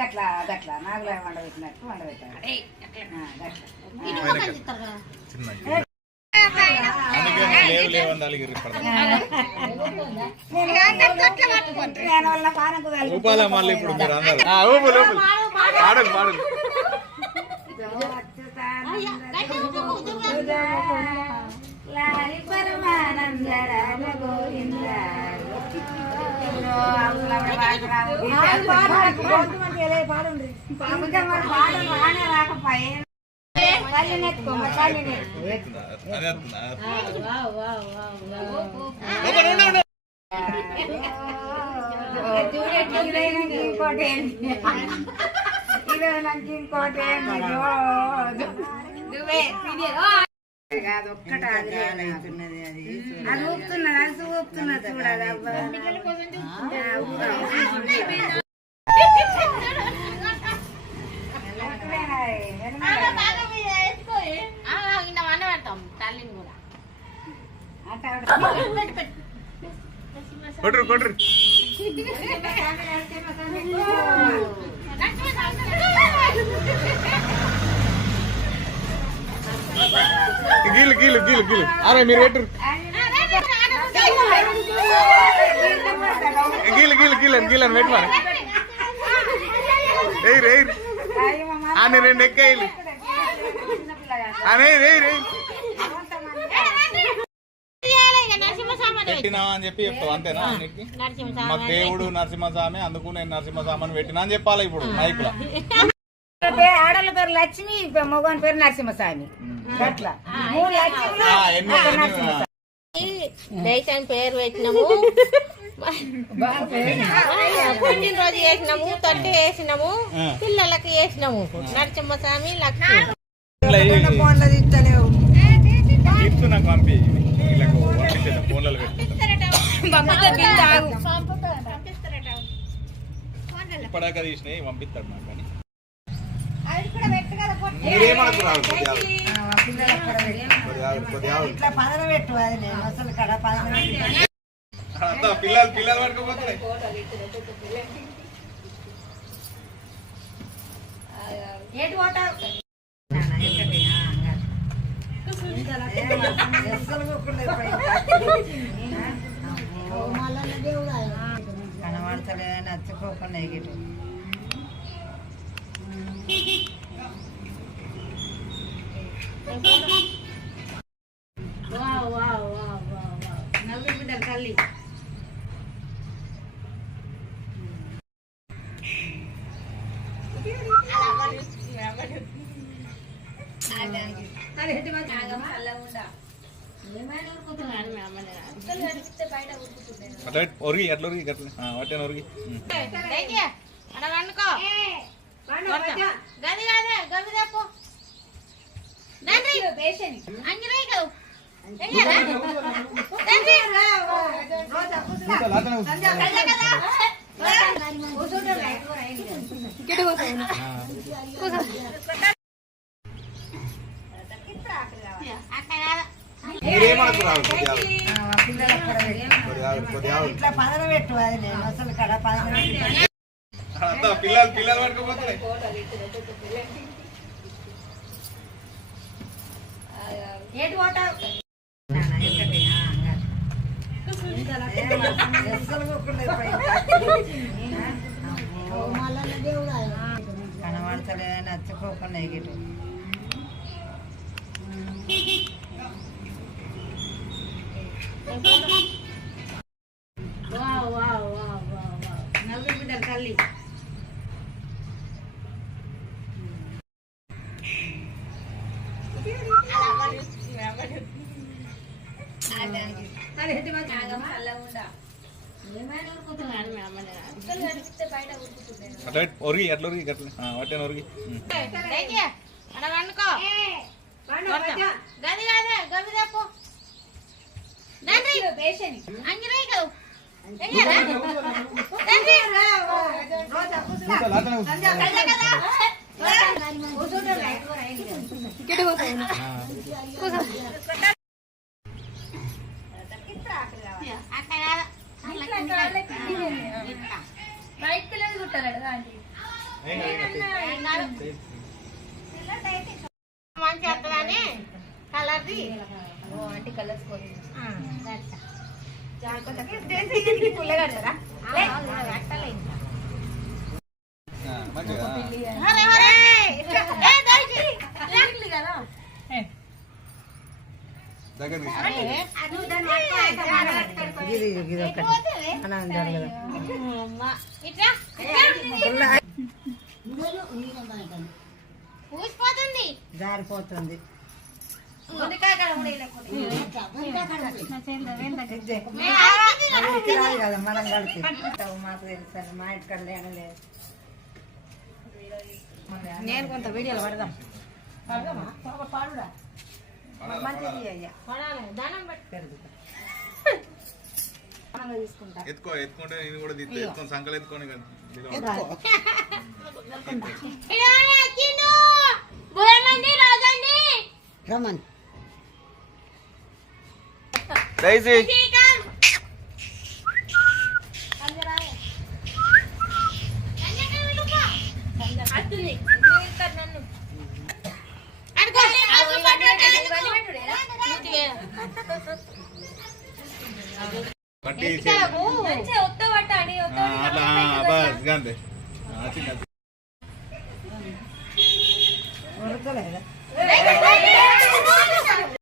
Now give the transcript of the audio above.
గట్లా గట్లా నాగులా వండబెట్టినట్టు వండబెట్టాలి. ఒక్కట అది ఊపుతున్నది అది ఊపుతున్నది చూడాలి. కొట్రు కొట్రు గీలు గీలు గీలు గీలు అరే మీరు పెట్టరు గీలు గీలు గీలని గీలని పెట్టమని ఎయిర్ ఎయిర్ అని రెండు ఎక్కేయాలి అని ఎయిర్ ఎయిర్ పెట్టినా అని చెప్పి చెప్తావు అంతేనా? మా దేవుడు నరసింహస్వామి, అందుకు నేను నరసింహస్వామిని పెట్టినా అని చెప్పాలి ఇప్పుడు మైకులో. ఆడల పేరు లక్ష్మి, మగవాని పేరు నరసింహస్వామి. అట్లా పేరు పెట్టినాము, పుట్టినరోజు చేసినాము, తొట్టి వేసినాము, పిల్లలకి వేసినాము. నరసింహస్వామి లక్ష్మి నాకు పంపి ఫోన్లలో ఇప్పటిదాకా తీసినాయి పంపిస్తాడు నాకు. కానీ పిల్లలు పిల్లలు పట్టుకోపోతున్నాయి. కనబడతలే నచ్చుకోకుండా ఎగిటి నవ్వి బిడ్డలు తల్లి ఒరిగి ఎట్లా ఒరిగి వాటిని ఒరిగి పిల్లలు పిల్లలు పట్టుకోపోతున్నాయి. కనబడతలే నచ్చుకోకుండా ఎగిటి నవ్వి బిడ్డలు తల్లి ఒరిగి ఎట్లా ఒరిగి వాటిని ఒరిగి అక్కడ వైట్ పిల్లలు కుట్టారు ఆంటీ. మంచి వస్తుందని కలర్ది ఆంటీ కలర్స్ కోరి మంచిగా దగ్గర ఇది ఇది ఒకటి అన్నం జరగదు పూసిపోతుంది జారిపోతుంది అది కదా మనం కలిసి మాకు తెలుసు మా ఇంటి కడ లేదు. నేను కొంత వీడియోలు పడదాం మంచిది అయ్యా దానం పెట్టి తీసుకుంటా. ఎత్తుకుంటే నేను కూడా తీస్తే ఎత్తుకొని సంకలు ఎత్తుకొని రమన్ పట్టి అట్లా బస్ అంతే.